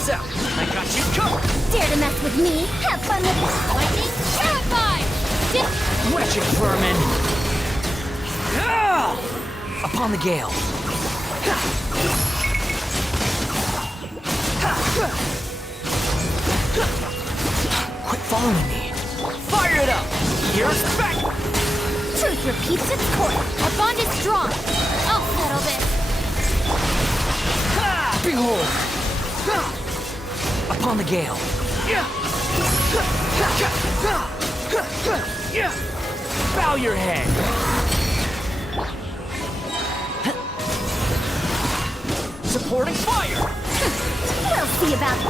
lights out! I got you covered! Dare to mess with me? Have fun with it! Lightning, terrified! Wretched vermin! Ah! Upon the gale. Quit following me. Fire it up! Here's back! Truth repeats its course. Our bond is strong. I'll settle this. Behold! Upon the gale. Bow your head! Supporting fire! We'll see about it.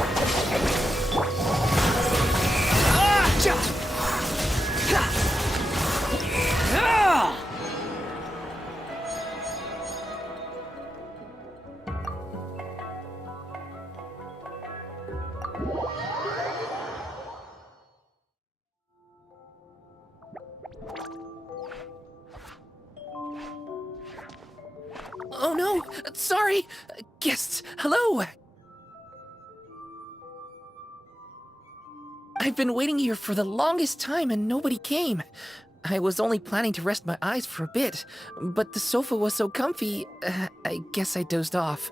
Oh no! Sorry! Guests, hello! I've been waiting here for the longest time and nobody came. I was only planning to rest my eyes for a bit, but the sofa was so comfy, I guess I dozed off.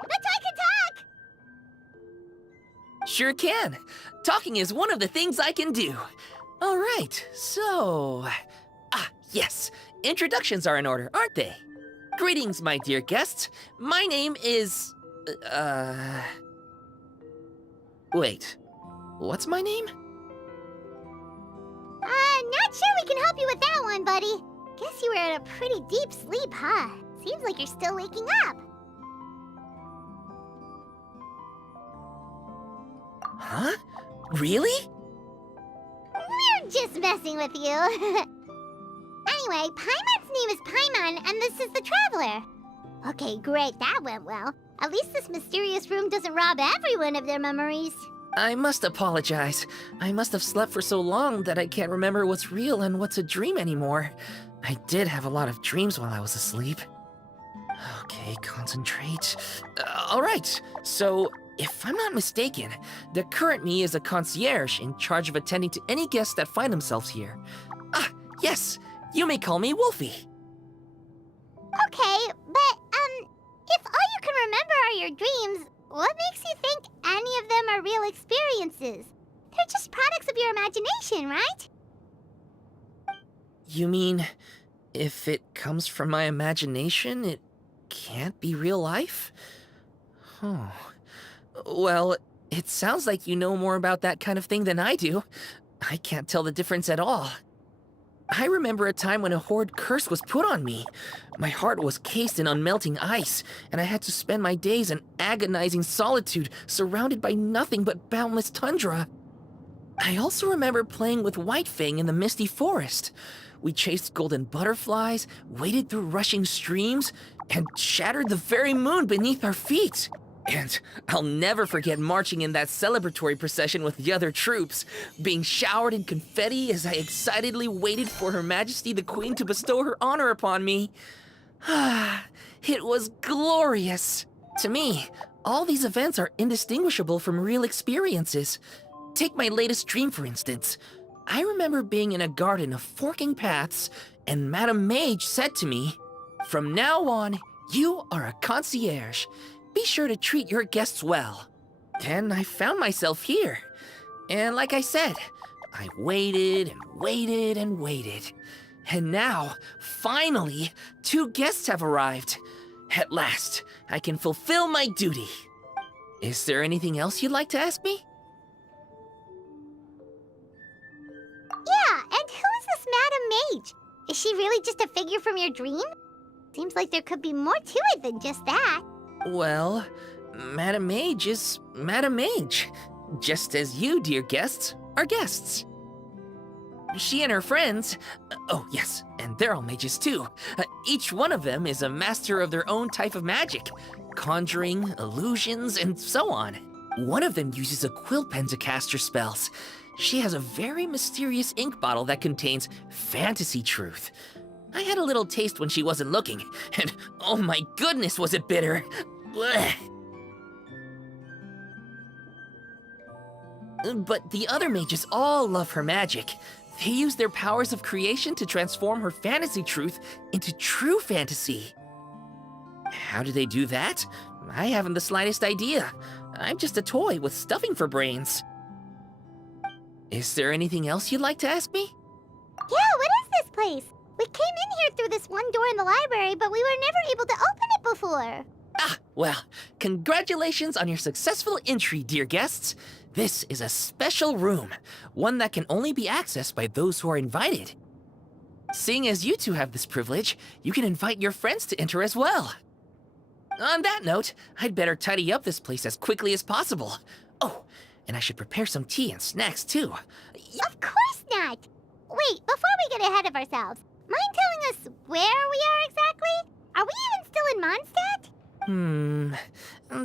But I can talk! Sure can. Talking is one of the things I can do. All right, so... yes. Introductions are in order, aren't they? Greetings, my dear guests. My name is... Wait. What's my name? Not sure we can help you with that one, buddy. Guess you were in a pretty deep sleep, huh? Seems like you're still waking up. Huh? Really? We're just messing with you. Anyway, Paimon's name is Paimon, and this is the Traveler. Okay, great, that went well. At least this mysterious room doesn't rob everyone of their memories. I must apologize. I must have slept for so long that I can't remember what's real and what's a dream anymore. I did have a lot of dreams while I was asleep. Okay, concentrate. All right, so if I'm not mistaken, the current me is a concierge in charge of attending to any guests that find themselves here. Yes, you may call me Wolfie. Okay, but, if all you can remember are your dreams, what makes you think any of them are real experiences? They're just products of your imagination, right? You mean, if it comes from my imagination, it can't be real life? Oh. Well, it sounds like you know more about that kind of thing than I do. I can't tell the difference at all. I remember a time when a horrid curse was put on me. My heart was cased in unmelting ice, and I had to spend my days in agonizing solitude, surrounded by nothing but boundless tundra. I also remember playing with Whitefang in the misty forest. We chased golden butterflies, waded through rushing streams, and shattered the very moon beneath our feet. And I'll never forget marching in that celebratory procession with the other troops, being showered in confetti as I excitedly waited for Her Majesty the Queen to bestow her honor upon me. It was glorious. To me, all these events are indistinguishable from real experiences. Take my latest dream, for instance. I remember being in a garden of forking paths, and Madame Mage said to me, "From now on, you are a concierge. Be sure to treat your guests well." And I found myself here. And like I said, I waited and waited and waited. And now, finally, 2 guests have arrived. At last, I can fulfill my duty. Is there anything else you'd like to ask me? Yeah, and who is this Madame Mage? Is she really just a figure from your dream? Seems like there could be more to it than just that. Well, Madame Mage is Madame Mage. Just as you, dear guests, are guests. She and her friends, oh yes, and they're all mages too. Each one of them is a master of their own type of magic. Conjuring, illusions, and so on. One of them uses a quill pen to cast her spells. She has a very mysterious ink bottle that contains fantasy truth. I had a little taste when she wasn't looking, and oh my goodness was it bitter! Blech. But the other mages all love her magic. They use their powers of creation to transform her fantasy truth into true fantasy. How do they do that? I haven't the slightest idea. I'm just a toy with stuffing for brains. Is there anything else you'd like to ask me? Yeah, what is this place? We came in here through this one door in the library, but we were never able to open it before. Ah, well, congratulations on your successful entry, dear guests. This is a special room, one that can only be accessed by those who are invited. Seeing as you two have this privilege, you can invite your friends to enter as well. On that note, I'd better tidy up this place as quickly as possible. Oh, and I should prepare some tea and snacks too. Of course not! Wait, before we get ahead of ourselves, mind telling us where we are exactly? Are we even still in Mondstadt?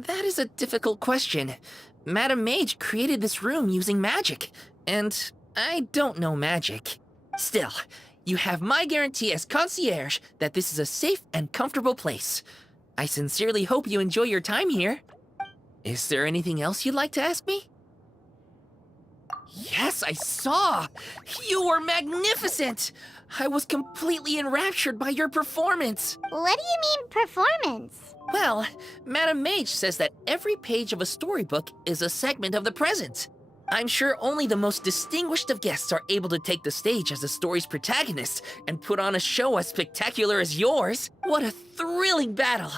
That is a difficult question. Madam Mage created this room using magic, and I don't know magic. Still, you have my guarantee as concierge that this is a safe and comfortable place. I sincerely hope you enjoy your time here. Is there anything else you'd like to ask me? Yes, I saw! You were magnificent! I was completely enraptured by your performance. What do you mean, performance? Well, Madam Mage says that every page of a storybook is a segment of the present. I'm sure only the most distinguished of guests are able to take the stage as the story's protagonist and put on a show as spectacular as yours. What a thrilling battle!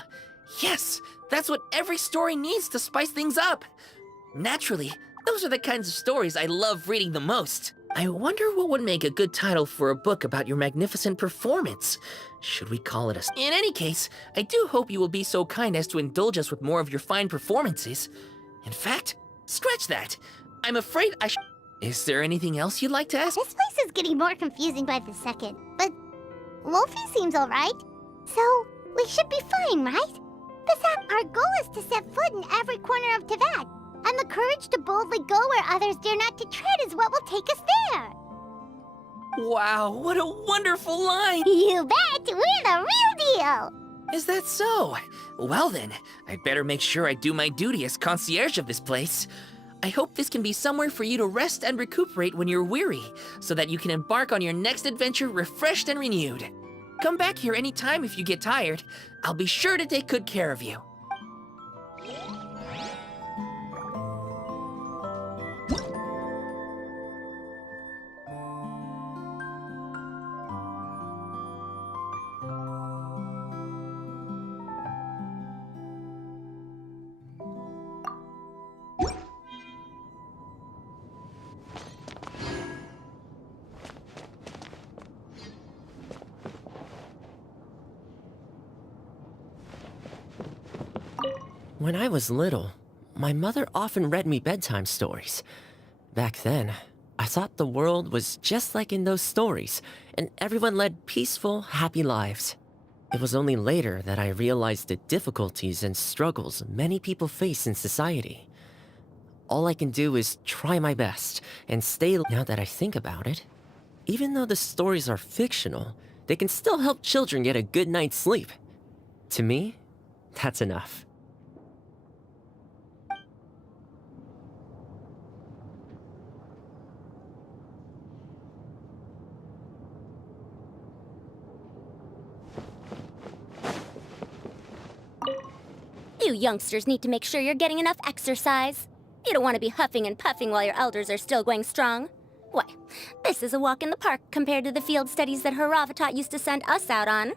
Yes, that's what every story needs to spice things up. Naturally, those are the kinds of stories I love reading the most. I wonder what would make a good title for a book about your magnificent performance. Should we call it a... In any case, I do hope you will be so kind as to indulge us with more of your fine performances. In fact, scratch that. I'm afraid I Is there anything else you'd like to ask? This place is getting more confusing by the second, but Wolfie seems alright. So, we should be fine, right? Besides, our goal is to set foot in every corner of Teyvat, and the courage to boldly go where others dare not to tread is what will take us there. Wow, what a wonderful line! You bet! We're the real deal! Is that so? Well then, I'd better make sure I do my duty as concierge of this place. I hope this can be somewhere for you to rest and recuperate when you're weary, so that you can embark on your next adventure refreshed and renewed. Come back here anytime if you get tired. I'll be sure to take good care of you. When I was little, my mother often read me bedtime stories. Back then, I thought the world was just like in those stories, and everyone led peaceful, happy lives. It was only later that I realized the difficulties and struggles many people face in society. All I can do is try my best and stay. Now that I think about it, even though the stories are fictional, they can still help children get a good night's sleep. To me, that's enough. You youngsters need to make sure you're getting enough exercise. You don't want to be huffing and puffing while your elders are still going strong. Why, this is a walk in the park compared to the field studies that Haravatat used to send us out on.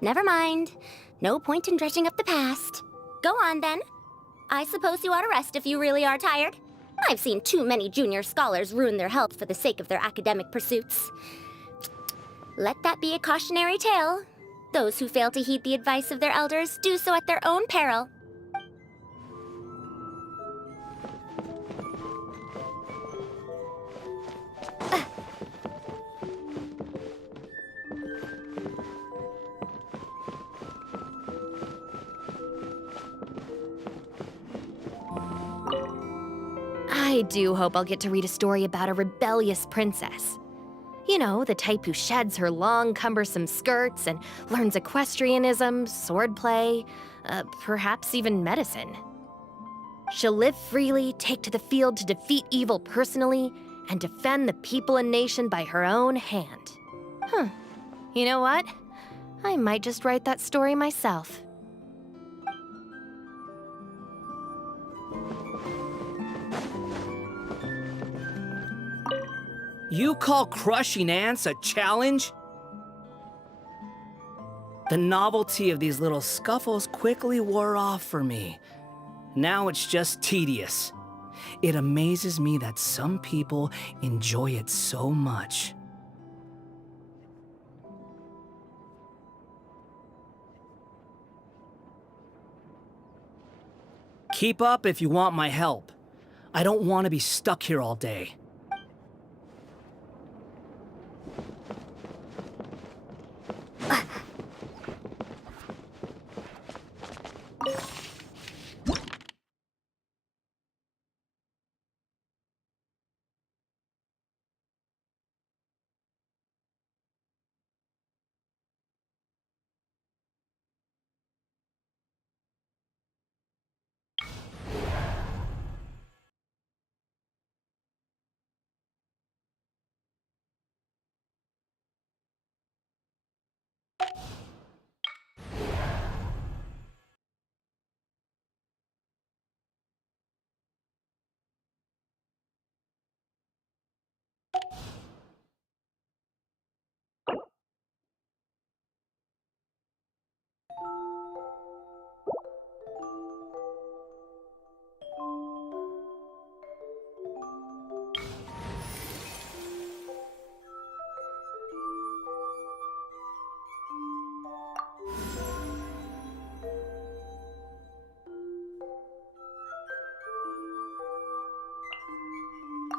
Never mind. No point in dredging up the past. Go on, then. I suppose you ought to rest if you really are tired. I've seen too many junior scholars ruin their health for the sake of their academic pursuits. Let that be a cautionary tale. Those who fail to heed the advice of their elders do so at their own peril. I do hope I'll get to read a story about a rebellious princess. You know, the type who sheds her long, cumbersome skirts and learns equestrianism, swordplay, perhaps even medicine. She'll live freely, take to the field to defeat evil personally, and defend the people and nation by her own hand. Huh. You know what? I might just write that story myself. You call crushing ants a challenge? The novelty of these little scuffles quickly wore off for me. Now it's just tedious. It amazes me that some people enjoy it so much. Keep up if you want my help. I don't want to be stuck here all day.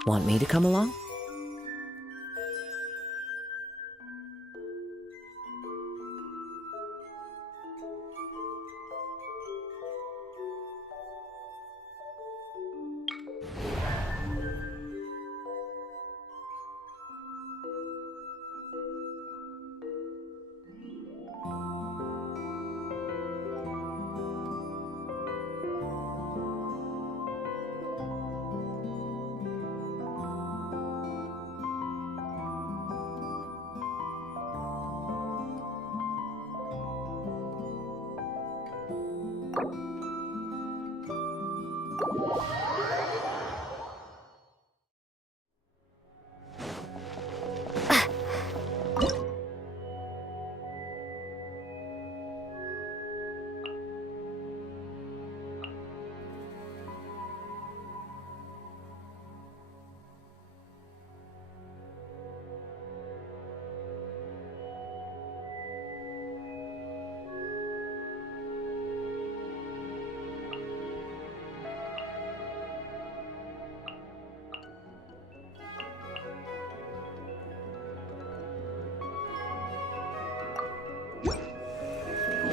Want me to come along?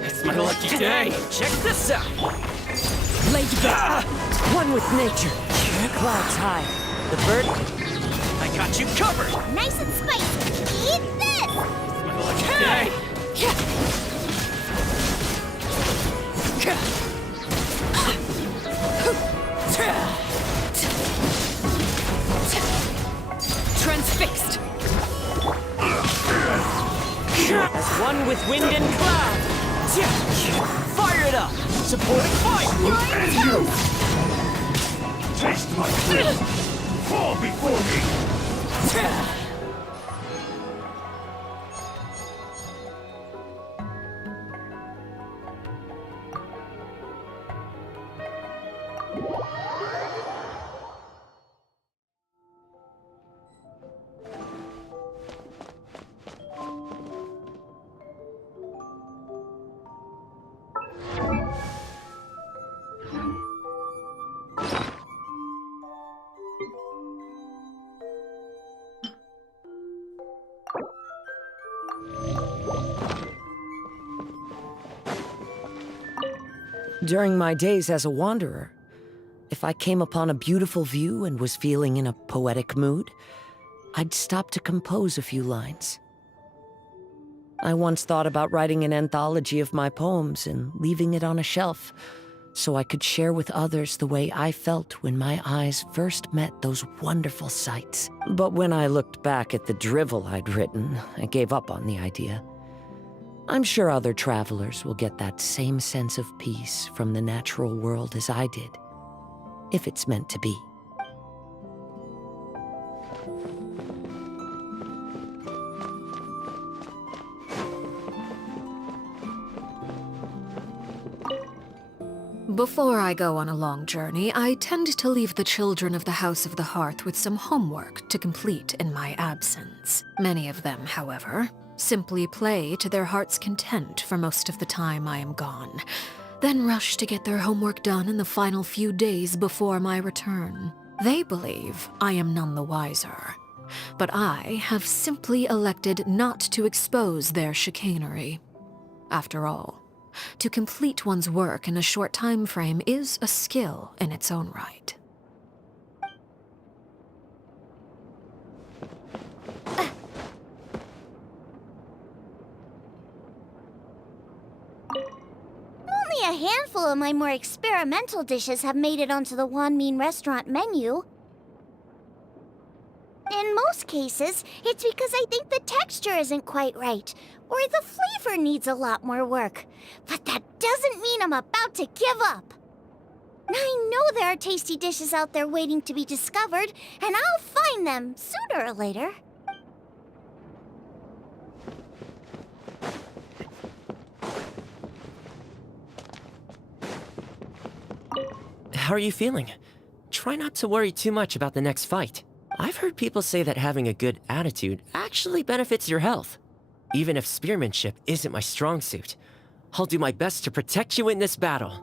It's my lucky day. Check this out. Laid back, one with nature. Clouds high. The bird. I got you covered. Nice and spicy. Eat this! It's my lucky day. Transfixed. As one with wind and cloud. Fire it up. Supporting fire. And you! Taste my fruit! Fall before me! During my days as a wanderer, if I came upon a beautiful view and was feeling in a poetic mood, I'd stop to compose a few lines. I once thought about writing an anthology of my poems and leaving it on a shelf, so I could share with others the way I felt when my eyes first met those wonderful sights. But when I looked back at the drivel I'd written, I gave up on the idea. I'm sure other travelers will get that same sense of peace from the natural world as I did, if it's meant to be. Before I go on a long journey, I tend to leave the children of the House of the Hearth with some homework to complete in my absence. Many of them, however, simply play to their heart's content for most of the time I am gone, then rush to get their homework done in the final few days before my return. They believe I am none the wiser, but I have simply elected not to expose their chicanery. After all, to complete one's work in a short time frame is a skill in its own right. Only a handful of my more experimental dishes have made it onto the Wanmin restaurant menu. In most cases, it's because I think the texture isn't quite right, or the flavor needs a lot more work. But that doesn't mean I'm about to give up. I know there are tasty dishes out there waiting to be discovered, and I'll find them sooner or later. How are you feeling? Try not to worry too much about the next fight. I've heard people say that having a good attitude actually benefits your health. Even if spearmanship isn't my strong suit, I'll do my best to protect you in this battle.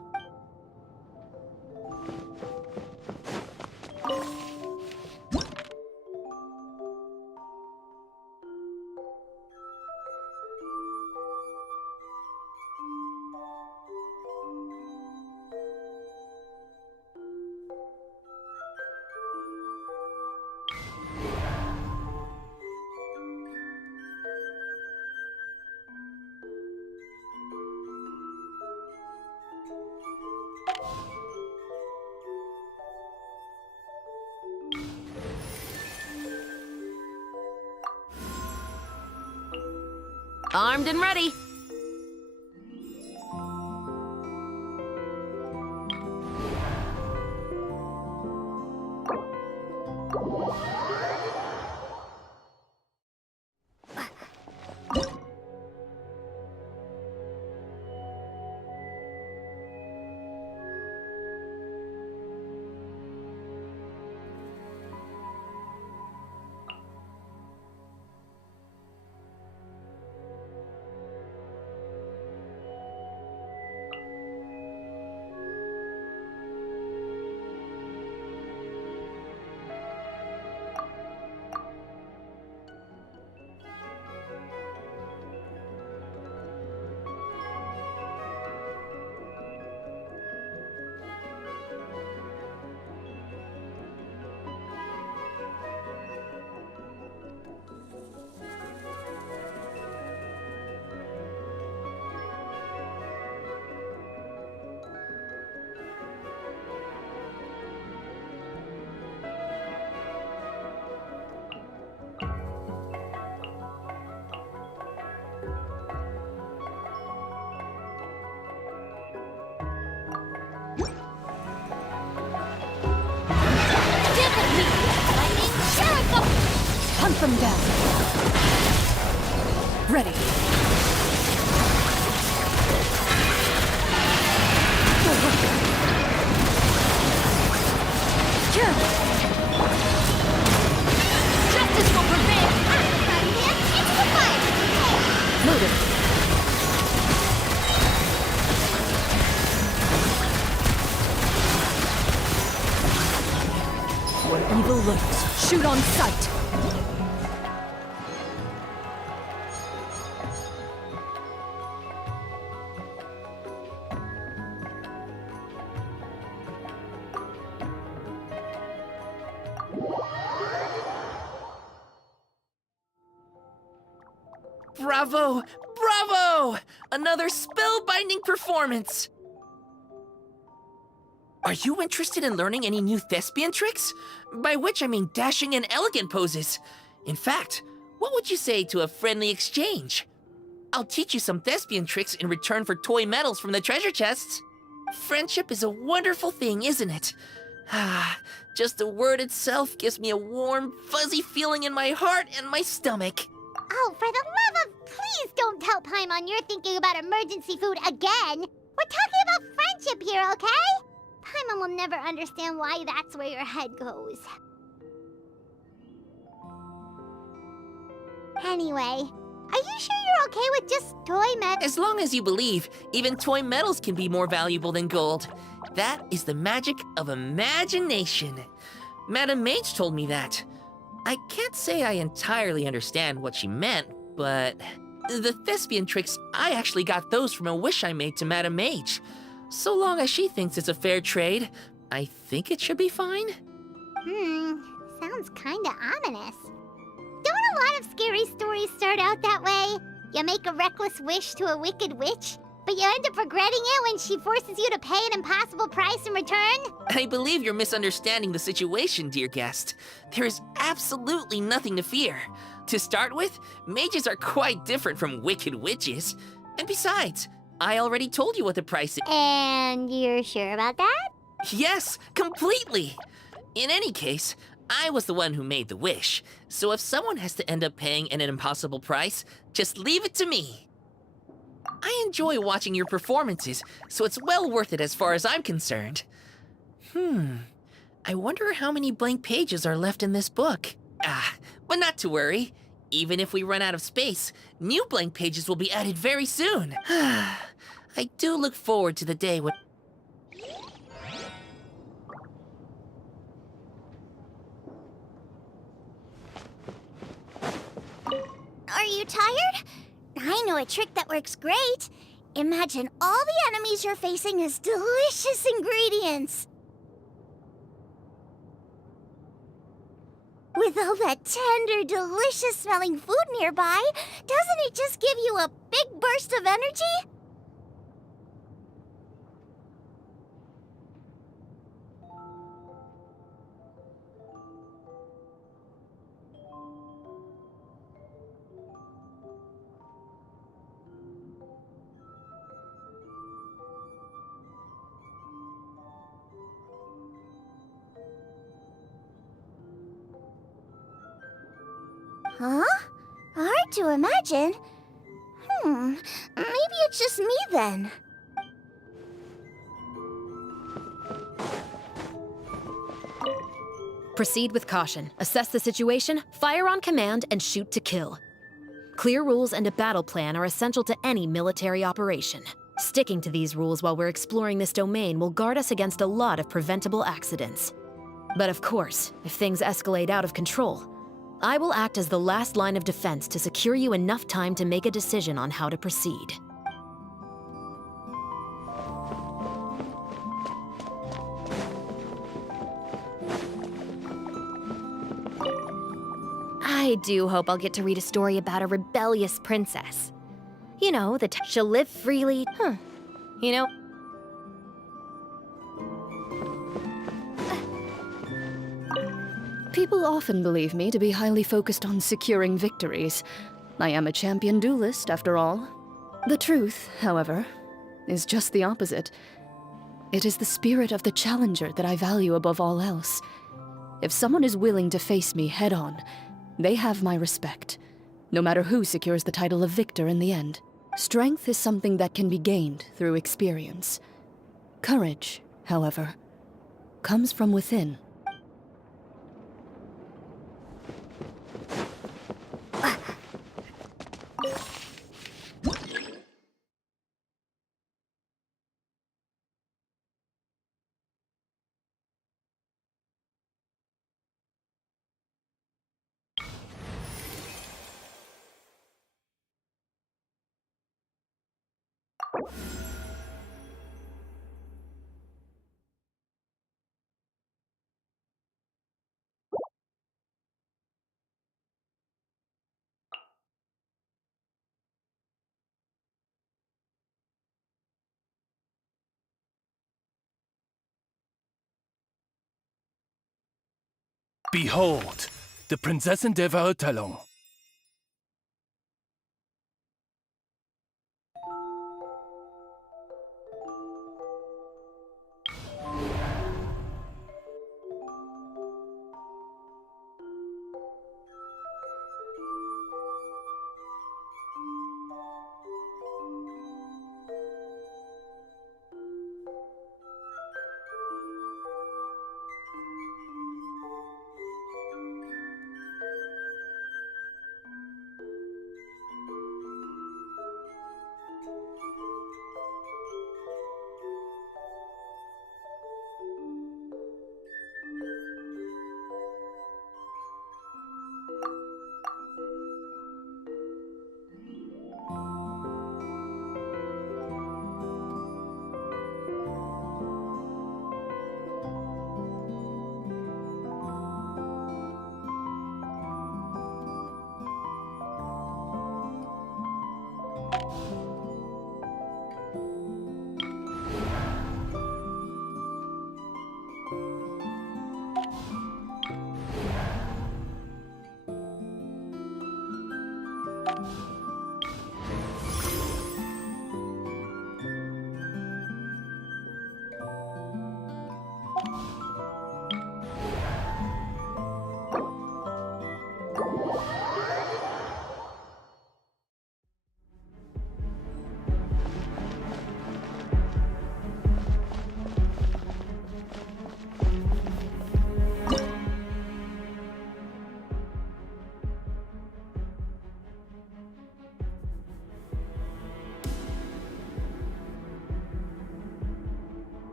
Armed and ready. Hunt them down. Ready. Kill. Justice will prevail. It's the fire. Move it. Where evil lurks, shoot on sight. Bravo! Bravo! Another spellbinding performance! Are you interested in learning any new thespian tricks? By which I mean dashing and elegant poses. In fact, what would you say to a friendly exchange? I'll teach you some thespian tricks in return for toy medals from the treasure chests. Friendship is a wonderful thing, isn't it? Ah, just the word itself gives me a warm, fuzzy feeling in my heart and my stomach. Oh, for the love of... Please don't tell Paimon you're thinking about emergency food again. We're talking about friendship here, okay? Paimon will never understand why that's where your head goes. Anyway, are you sure you're okay with just toy medals? As long as you believe, even toy medals can be more valuable than gold. That is the magic of imagination. Madame Mage told me that. I can't say I entirely understand what she meant, but... the thespian tricks, I actually got those from a wish I made to Madame Mage. So long as she thinks it's a fair trade, I think it should be fine. Sounds kinda ominous. Don't a lot of scary stories start out that way? You make a reckless wish to a wicked witch, but you end up regretting it when she forces you to pay an impossible price in return? I believe you're misunderstanding the situation, dear guest. There is absolutely nothing to fear. To start with, mages are quite different from wicked witches. And besides, I already told you what the price is. And you're sure about that? Yes, completely! In any case, I was the one who made the wish, so if someone has to end up paying an impossible price, just leave it to me. I enjoy watching your performances, so it's well worth it as far as I'm concerned. I wonder how many blank pages are left in this book. But not to worry. Even if we run out of space, new blank pages will be added very soon. I do look forward to the day when... Are you tired? I know a trick that works great. Imagine all the enemies you're facing as delicious ingredients. With all that tender, delicious-smelling food nearby, doesn't it just give you a big burst of energy? Huh? Hard to imagine. Maybe it's just me then. Proceed with caution. Assess the situation, fire on command, and shoot to kill. Clear rules and a battle plan are essential to any military operation. Sticking to these rules while we're exploring this domain will guard us against a lot of preventable accidents. But of course, if things escalate out of control, I will act as the last line of defense to secure you enough time to make a decision on how to proceed. I do hope I'll get to read a story about a rebellious princess. You know, she'll live freely. You know... People often believe me to be highly focused on securing victories. I am a champion duelist, after all. The truth, however, is just the opposite. It is the spirit of the challenger that I value above all else. If someone is willing to face me head-on, they have my respect, no matter who secures the title of victor in the end. Strength is something that can be gained through experience. Courage, however, comes from within. Behold, the Prinzessin der Verurteilung.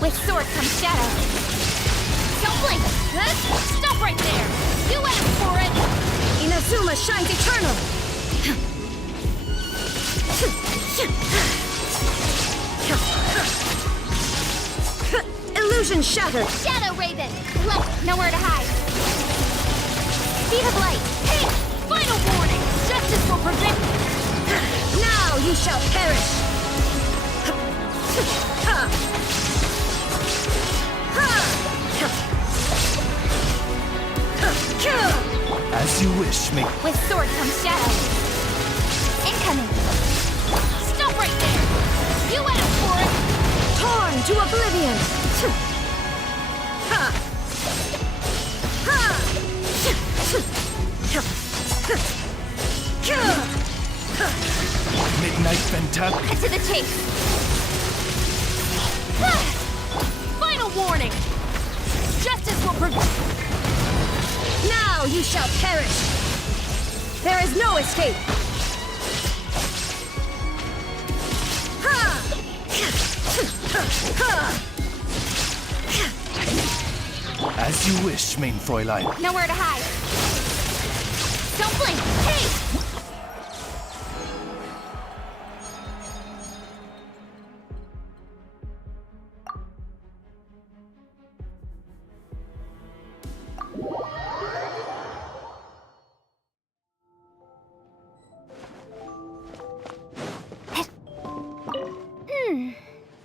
With sword comes shadow. Don't blink! Stop right there! You asked for it! Inazuma shines eternal! Illusion shattered! Shadow Raven! Left, nowhere to hide. Speed of light! Hey! Final warning! Justice will prevent... Now you shall perish! As you wish, me. With sword comes shadow. Incoming! Stop right there! You asked for it! Torn to oblivion! Midnight Venta. Cut to the chase! Final warning! Justice will prevent... Now you shall perish! There is no escape! As you wish, mein Fräulein. Nowhere to hide. Don't blink! Hey!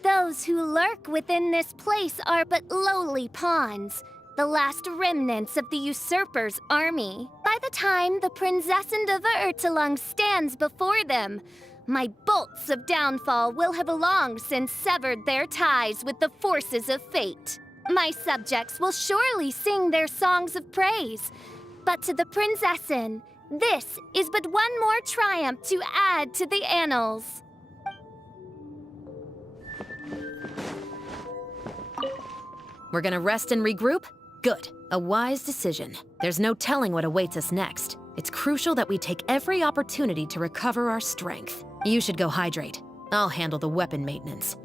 Those who lurk within this place are but lowly pawns, the last remnants of the usurper's army. By the time the Prinzessin der Verurteilung stands before them, my bolts of downfall will have long since severed their ties with the forces of fate. My subjects will surely sing their songs of praise, but to the Prinzessin, this is but one more triumph to add to the annals. We're gonna rest and regroup? Good. A wise decision. There's no telling what awaits us next. It's crucial that we take every opportunity to recover our strength. You should go hydrate. I'll handle the weapon maintenance.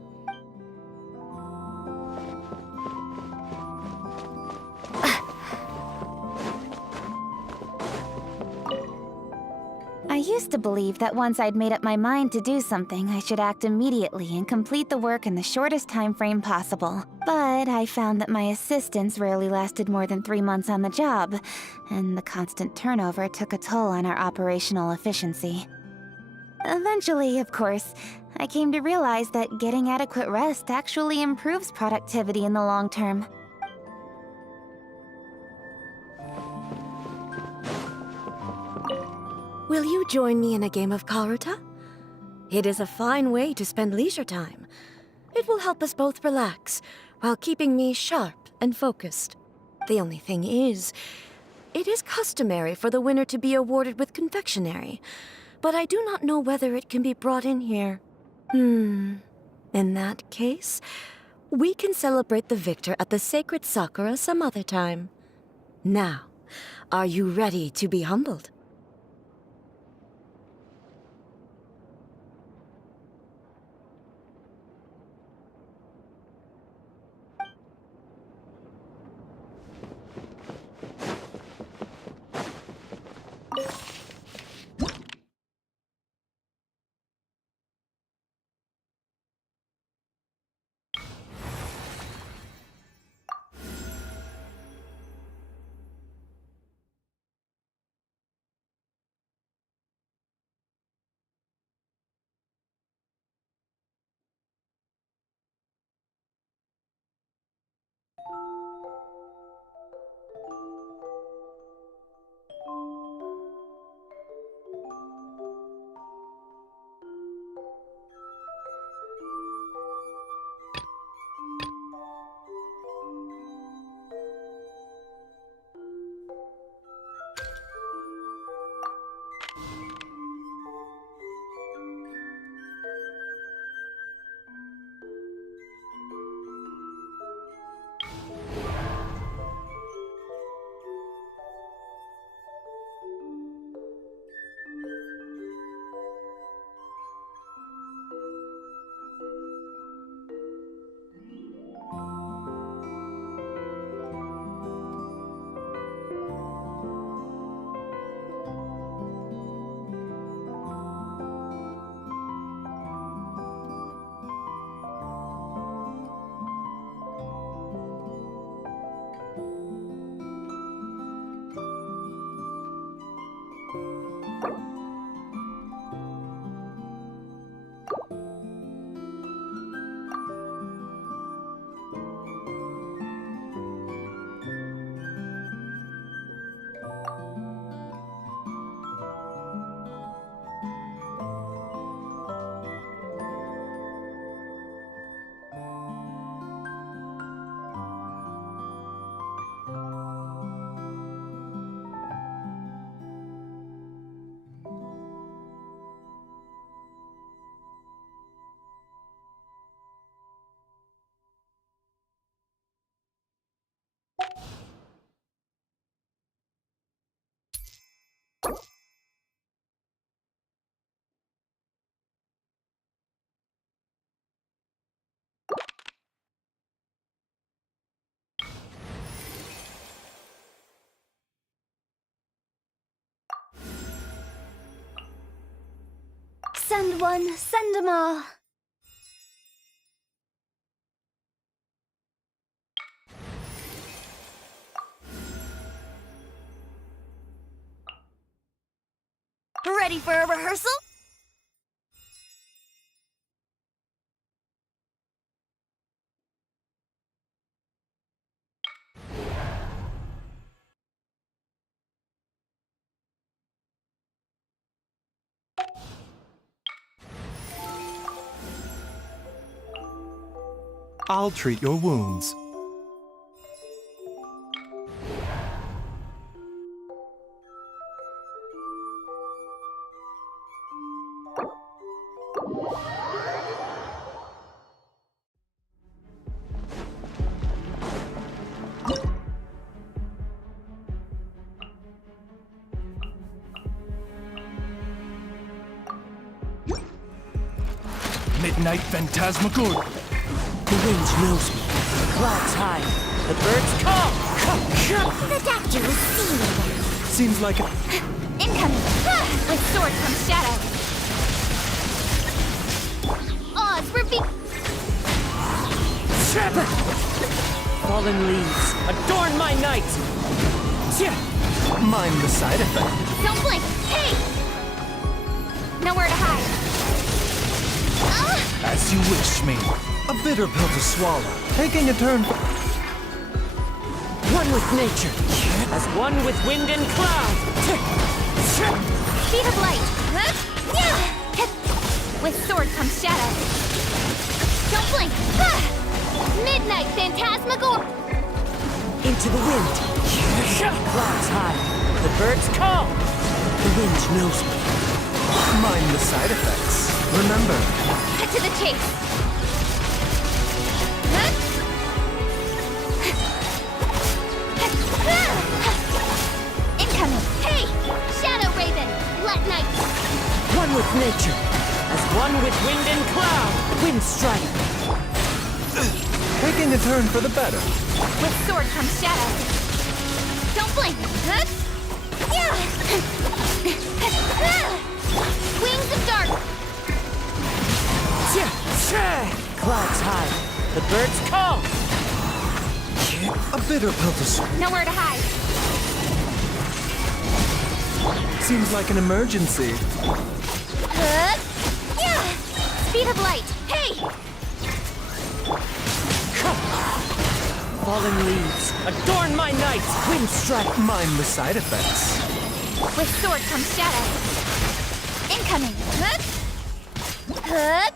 I used to believe that once I'd made up my mind to do something, I should act immediately and complete the work in the shortest time frame possible. But I found that my assistants rarely lasted more than 3 months on the job, and the constant turnover took a toll on our operational efficiency. Eventually, of course, I came to realize that getting adequate rest actually improves productivity in the long term. Will you join me in a game of Karuta? It is a fine way to spend leisure time. It will help us both relax, while keeping me sharp and focused. The only thing is, it is customary for the winner to be awarded with confectionery, but I do not know whether it can be brought in here. In that case, we can celebrate the victor at the Sacred Sakura some other time. Now, are you ready to be humbled? Send one, send 'em all! Ready for a rehearsal? I'll treat your wounds. Midnight Phantasmagoria. The winds knows me. The clouds high. The birds come! The doctor was seeing them. Seems like a... Incoming! With sword from shadow. Oz, reveal. Fallen leaves, adorn my night! Mind the side effect. Don't blink! Hey! Nowhere to hide. As you wish me. A bitter pill to swallow. Taking a turn. One with nature, as one with wind and cloud! Speed of light. With sword from shadow. Don't blink! Midnight Phantasmagor! Into the wind! Clouds high, the birds call! The wind knows me. Mind the side effects. Remember. Cut to the chase. Incoming! Hey! Shadow Raven! Let night! One with nature, as one with wind and cloud! Wind strike! Taking a turn for the better. With sword from shadow. Don't blink! Wings of dark! Clouds high, the birds call! A bitter pill to swallow. Nowhere to hide. Seems like an emergency. Speed of light! Hey! Fallen leaves, adorn my night! Wind strike! Mind the side effects. With sword from shadow. Incoming! Huh?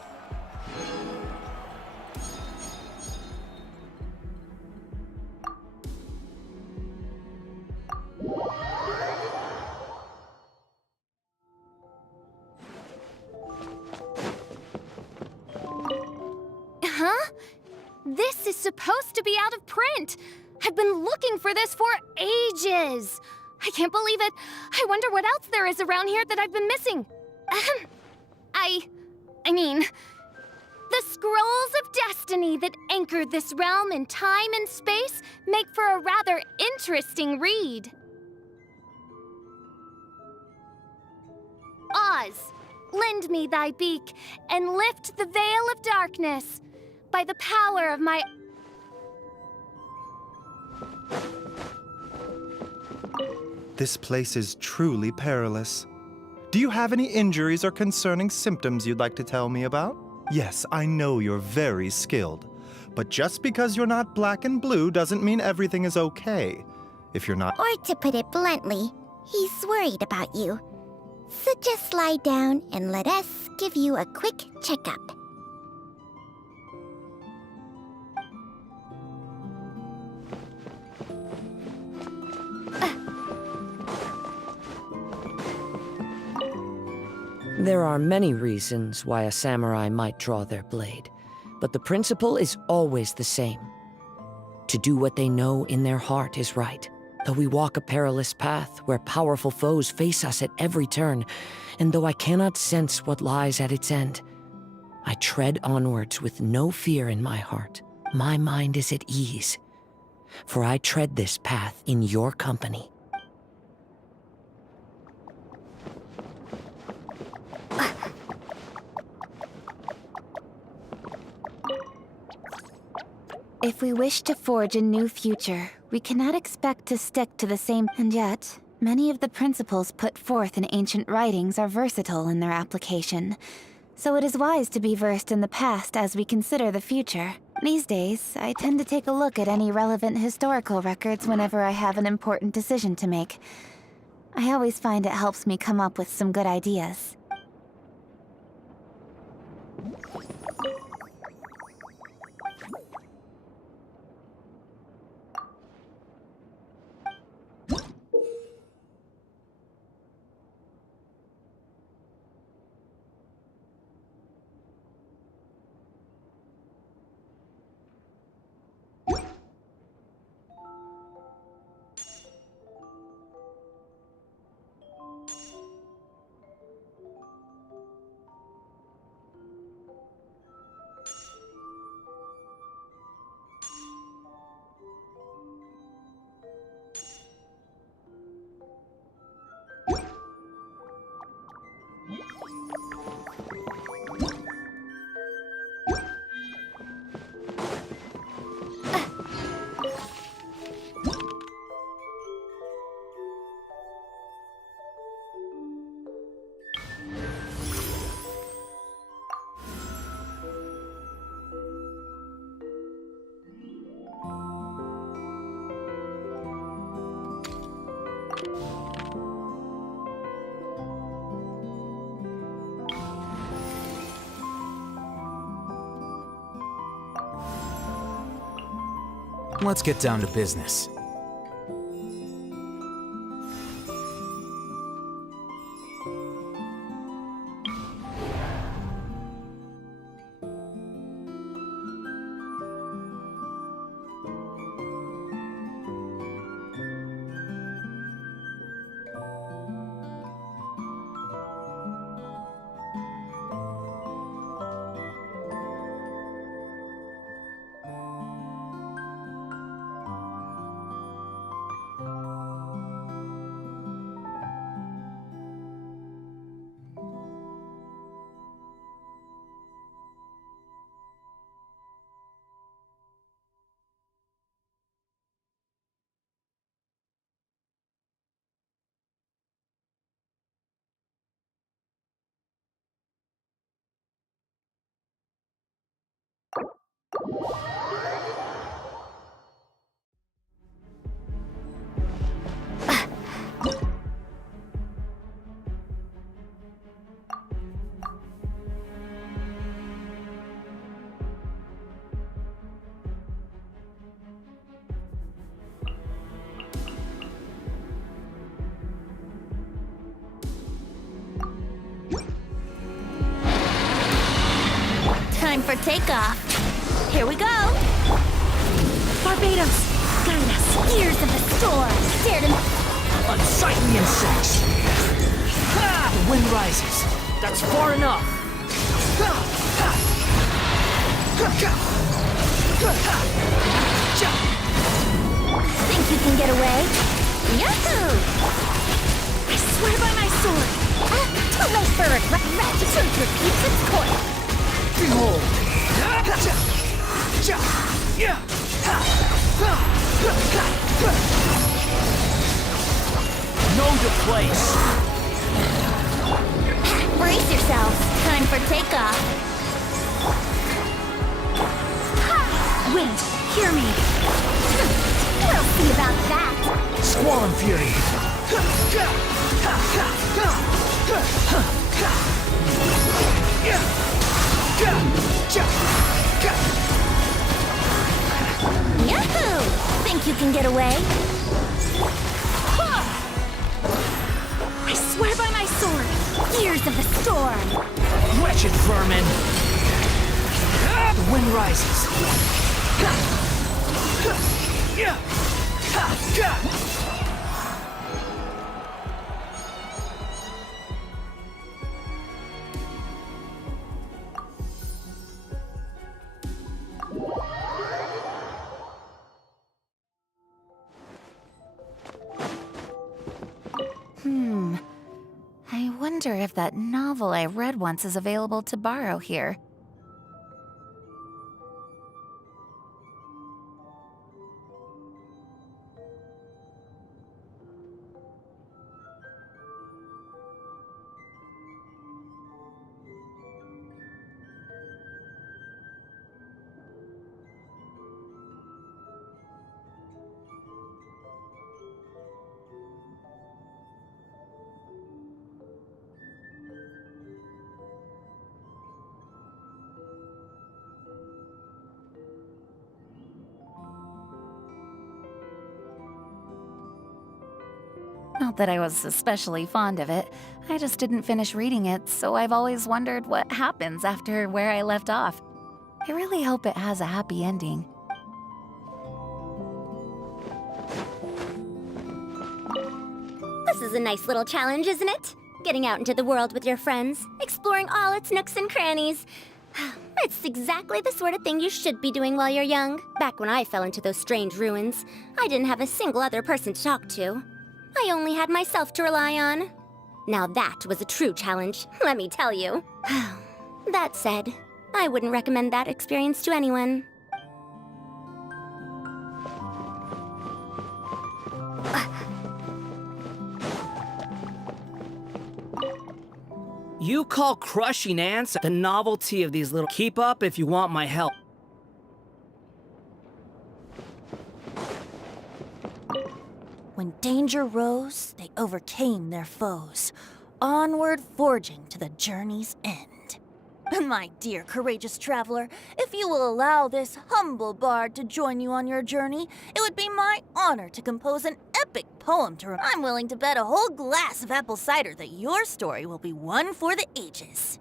This is supposed to be out of print. I've been looking for this for ages. I can't believe it. I wonder what else there is around here that I've been missing. I mean, the scrolls of destiny that anchored this realm in time and space make for a rather interesting read. Oz, lend me thy beak and lift the veil of darkness by the power of my... This place is truly perilous. Do you have any injuries or concerning symptoms you'd like to tell me about? Yes, I know you're very skilled. But just because you're not black and blue doesn't mean everything is okay. If you're not... Or to put it bluntly, he's worried about you. So just lie down and let us give you a quick checkup. There are many reasons why a samurai might draw their blade, but the principle is always the same. To do what they know in their heart is right. Though we walk a perilous path where powerful foes face us at every turn, and though I cannot sense what lies at its end, I tread onwards with no fear in my heart. My mind is at ease, for I tread this path in your company. If we wish to forge a new future, we cannot expect to stick to the same... And yet, many of the principles put forth in ancient writings are versatile in their application. So it is wise to be versed in the past as we consider the future. These days, I tend to take a look at any relevant historical records whenever I have an important decision to make. I always find it helps me come up with some good ideas. Let's get down to business. Time for takeoff. Here we go. Barbados, guide us. Ears of the storm. Dare to... Unsightly insects! Ha! The wind rises. That's far enough. Think you can get away? Yahoo! I swear by my sword. Too late for regret. Truth repeats its course. Behold! Know your place. Brace yourselves. Time for takeoff. Wind, hear me. We'll see about that. Squall and fury. Yahoo! Think you can get away? I swear by my sword. Ears of the storm. Wretched vermin. The wind rises. I wonder if that novel I read once is available to borrow here. Not that I was especially fond of it. I just didn't finish reading it, so I've always wondered what happens after where I left off. I really hope it has a happy ending. This is a nice little challenge, isn't it? Getting out into the world with your friends, exploring all its nooks and crannies. It's exactly the sort of thing you should be doing while you're young. Back when I fell into those strange ruins, I didn't have a single other person to talk to. I only had myself to rely on. Now that was a true challenge, let me tell you. That said, I wouldn't recommend that experience to anyone. You call crushing ants the novelty of these little... Keep up if you want my help. When danger rose, they overcame their foes, onward forging to the journey's end. My dear courageous traveler, if you will allow this humble bard to join you on your journey, it would be my honor to compose an epic poem to I'm willing to bet a whole glass of apple cider that your story will be one for the ages.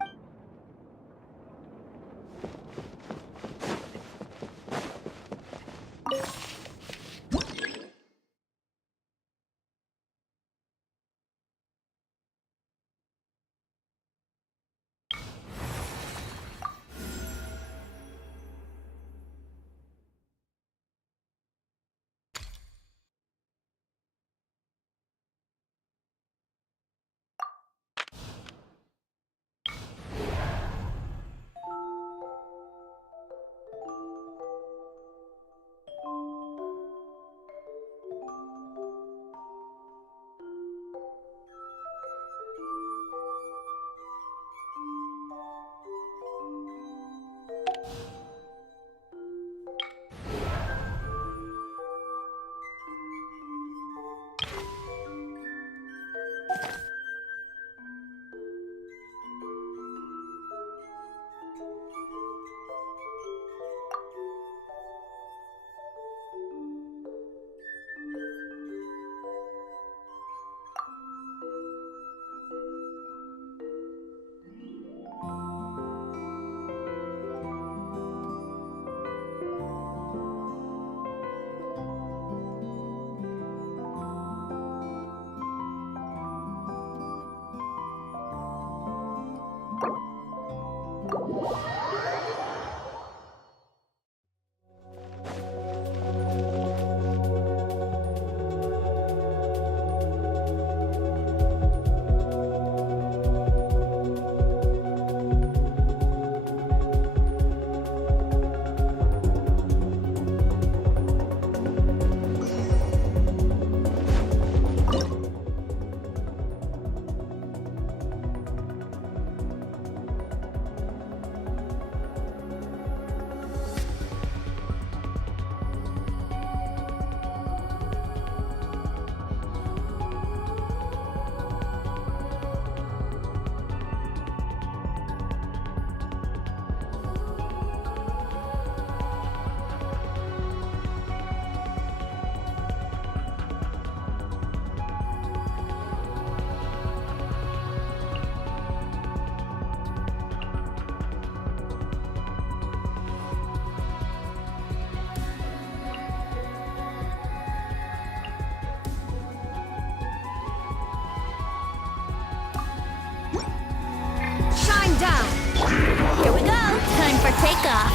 Here we go. Time for takeoff.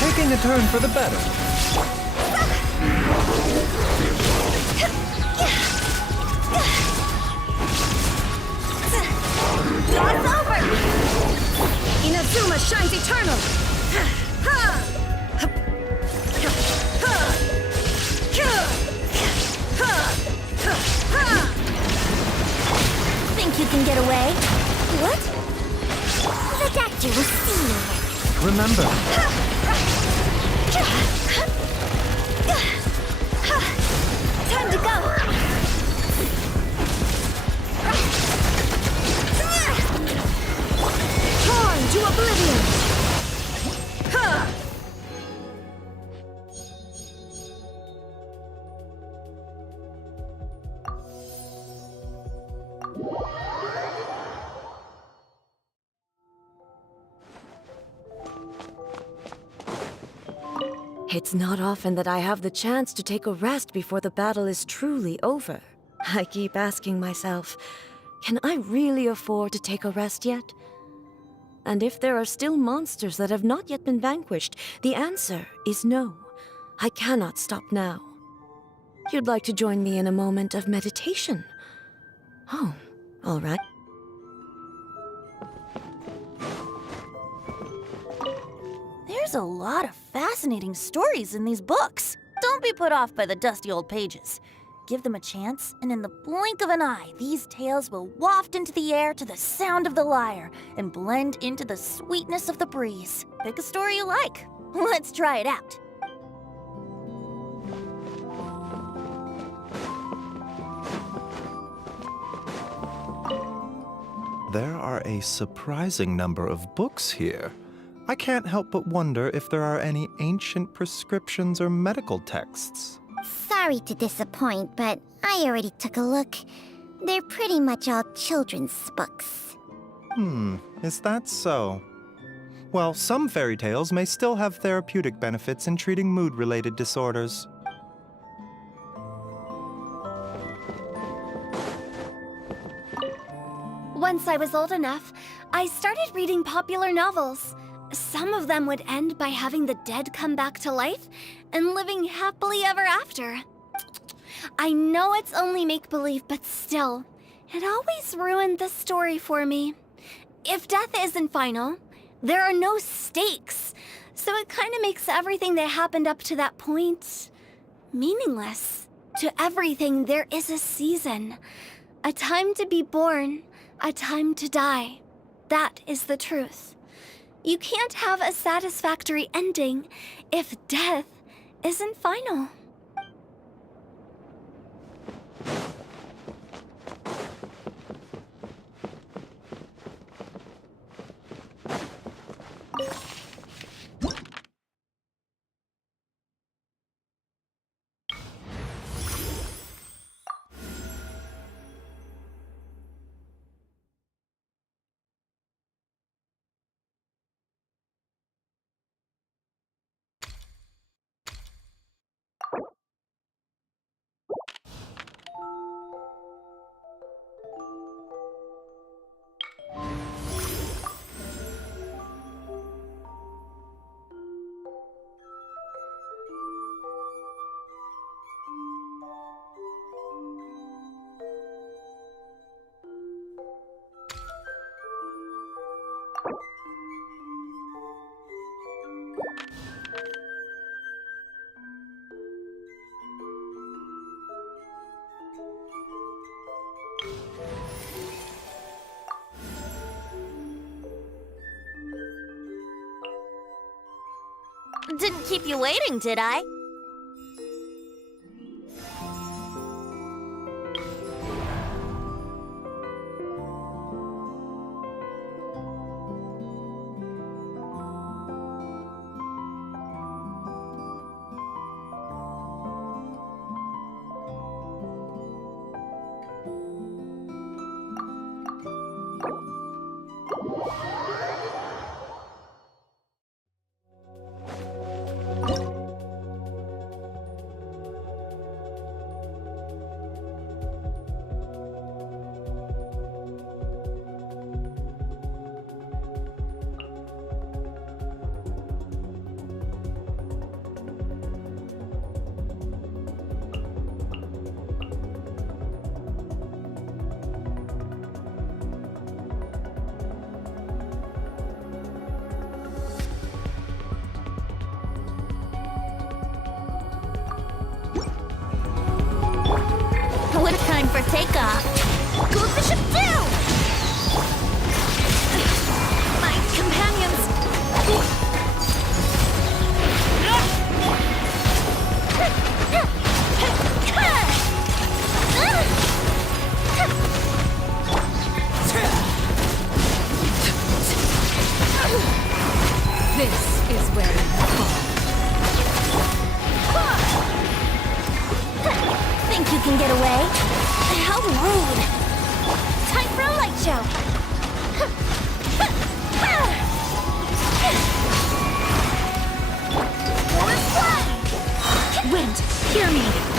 Taking a turn for the better. It's over! Inazuma shines eternal! Think you can get away? What? The doctor will see you. Remember, Time to go. Torn to oblivion! It's not often that I have the chance to take a rest before the battle is truly over. I keep asking myself, can I really afford to take a rest yet? And if there are still monsters that have not yet been vanquished, the answer is no. I cannot stop now. You'd like to join me in a moment of meditation? Oh, all right. There's a lot of fascinating stories in these books. Don't be put off by the dusty old pages. Give them a chance, and in the blink of an eye, these tales will waft into the air to the sound of the lyre and blend into the sweetness of the breeze. Pick a story you like. Let's try it out. There are a surprising number of books here. I can't help but wonder if there are any ancient prescriptions or medical texts. Sorry to disappoint, but I already took a look. They're pretty much all children's books. Is that so? Well, some fairy tales may still have therapeutic benefits in treating mood-related disorders. Once I was old enough, I started reading popular novels. Some of them would end by having the dead come back to life and living happily ever after. I know it's only make-believe, but still, it always ruined the story for me. If death isn't final, there are no stakes, so it kind of makes everything that happened up to that point meaningless. To everything, there is a season. A time to be born, a time to die. That is the truth. You can't have a satisfactory ending if death isn't final. Didn't keep you waiting, did I? What a time for takeoff! Goes the ship down! My companions... This is where you fall. Think you can get away? How rude! Time for a light show! Wind, hear me!